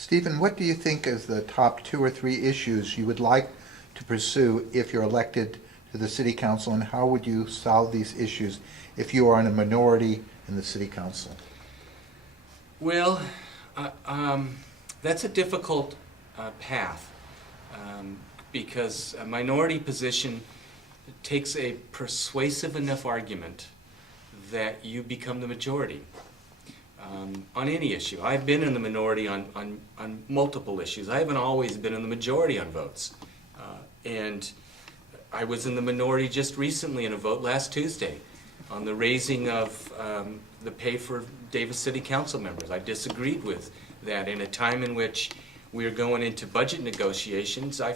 Stephen, what do you think is the top 2 or 3 issues you would like to pursue if you're elected to the city council, and how would you solve these issues if you are in a minority in the city council? Well, that's a difficult path because a minority position takes a persuasive enough argument that you become the majority on any issue. I've been in the minority on multiple issues. I haven't always been in the majority on votes. And I was in the minority just recently in a vote last Tuesday on the raising of the pay for Davis City Council members. I disagreed with that in a time in which we are going into budget negotiations. I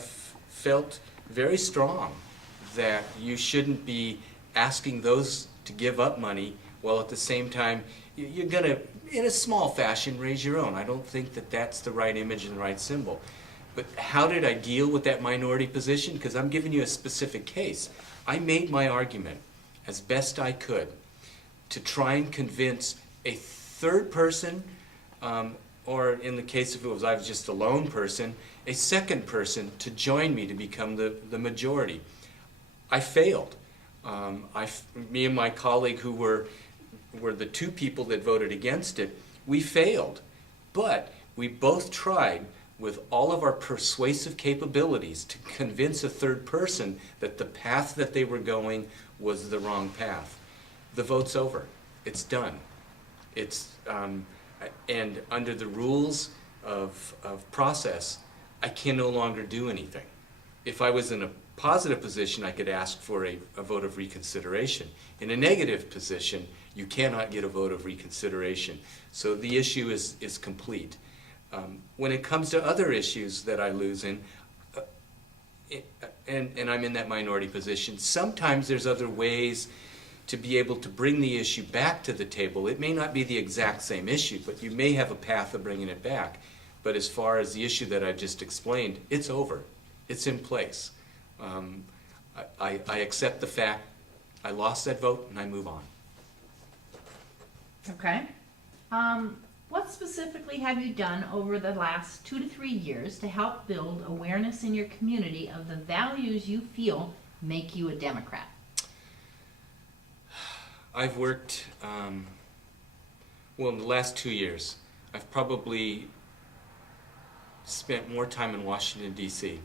felt very strong that you shouldn't be asking those to give up money while at the same time you're going to, in a small fashion, raise your own. I don't think that that's the right image and the right symbol. But how did I deal with that minority position? Because I'm giving you a specific case. I made my argument as best I could to try and convince a third person, or in the case of I was just a lone person, a second person to join me to become the majority. I failed. Me and my colleague who were the 2 people that voted against it, we failed. But we both tried with all of our persuasive capabilities to convince a third person that the path that they were going was the wrong path. The vote's over. It's done. It's and under the rules of process, I can no longer do anything. If I was in a positive position, I could ask for a vote of reconsideration. In a negative position, you cannot get a vote of reconsideration. So the issue is complete. When it comes to other issues that I lose in, and I'm in that minority position, sometimes there's other ways to be able to bring the issue back to the table. It may not be the exact same issue, but you may have a path of bringing it back. But as far as the issue that I just explained, it's over. It's in place. I accept the fact I lost that vote and I move on. Okay. What specifically have you done over the last 2 to 3 years to help build awareness in your community of the values you feel make you a Democrat? I've worked, well, in the last 2 years, I've probably spent more time in Washington, D.C.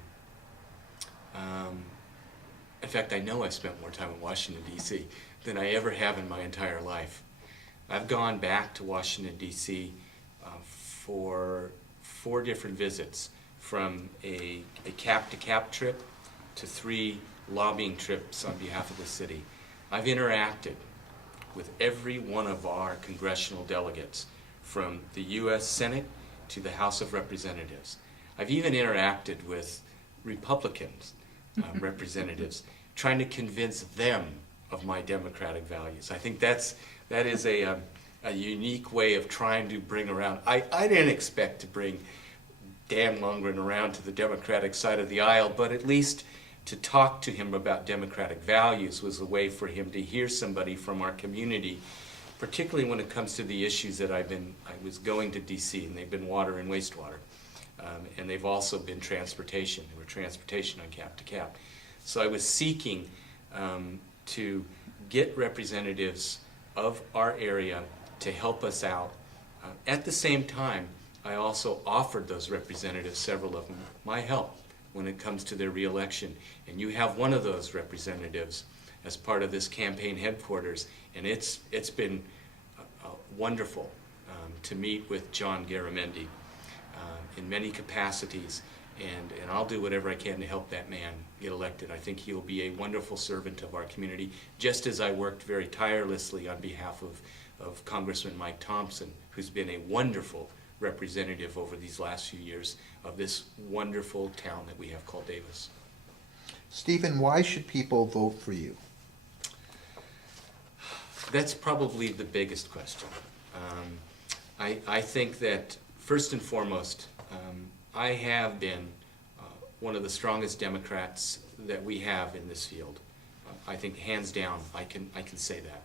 In fact, I know I've spent more time in Washington, D.C. than I ever have in my entire life. I've gone back to Washington, D.C. For 4 different visits, from a cap-to-cap trip to 3 lobbying trips on behalf of the city. I've interacted with every one of our congressional delegates, from the U.S. Senate to the House of Representatives. I've even interacted with Republicans representatives, trying to convince them of my democratic values. I think that is a unique way of trying to bring around. I didn't expect to bring Dan Lundgren around to the Democratic side of the aisle, but at least to talk to him about democratic values was a way for him to hear somebody from our community, particularly when it comes to the issues that I was going to D.C., and they've been water and wastewater. And they've also been transportation. They were transportation on cap to cap. So I was seeking to get representatives of our area to help us out. At the same time, I also offered those representatives, several of them, my help when it comes to their reelection. And you have one of those representatives as part of this campaign headquarters, and it's been wonderful to meet with John Garamendi in many capacities, and I'll do whatever I can to help that man get elected. I think he'll be a wonderful servant of our community, just as I worked very tirelessly on behalf of Congressman Mike Thompson, who's been a wonderful representative over these last few years of this wonderful town that we have called Davis. Stephen, why should people vote for you? That's probably the biggest question. I think that first and foremost, I have been one of the strongest Democrats that we have in this field. I think hands down, I can say that.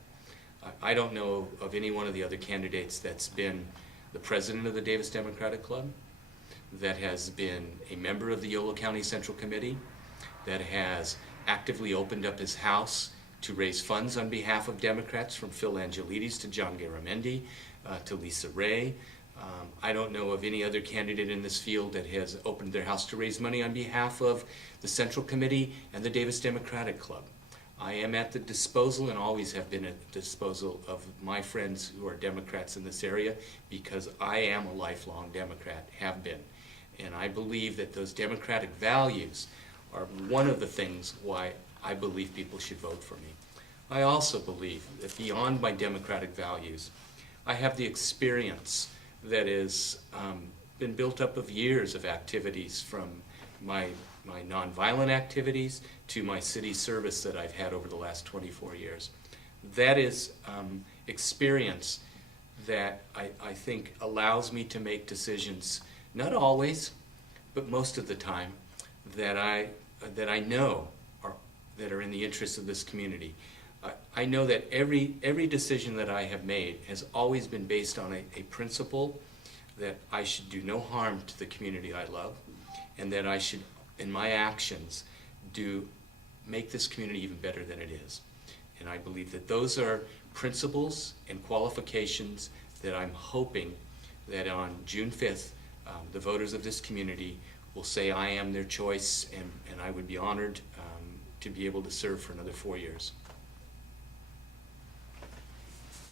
I don't know of any one of the other candidates that's been the president of the Davis Democratic Club, that has been a member of the Yolo County Central Committee, that has actively opened up his house to raise funds on behalf of Democrats, from Phil Angelides to John Garamendi to Lisa Ray. I don't know of any other candidate in this field that has opened their house to raise money on behalf of the Central Committee and the Davis Democratic Club. I am at the disposal, and always have been at the disposal, of my friends who are Democrats in this area, because I am a lifelong Democrat, have been. And I believe that those democratic values are one of the things why I believe people should vote for me. I also believe that beyond my democratic values, I have the experience that has been built up of years of activities, from my nonviolent activities to my city service that I've had over the last 24 years. That is experience that I think allows me to make decisions, not always, but most of the time, that I know that are in the interest of this community. I know that every decision that I have made has always been based on a principle that I should do no harm to the community I love, and that I should, in my actions, make this community even better than it is. And I believe that those are principles and qualifications that I'm hoping that on June 5th, the voters of this community will say I am their choice, and I would be honored to be able to serve for another 4 years.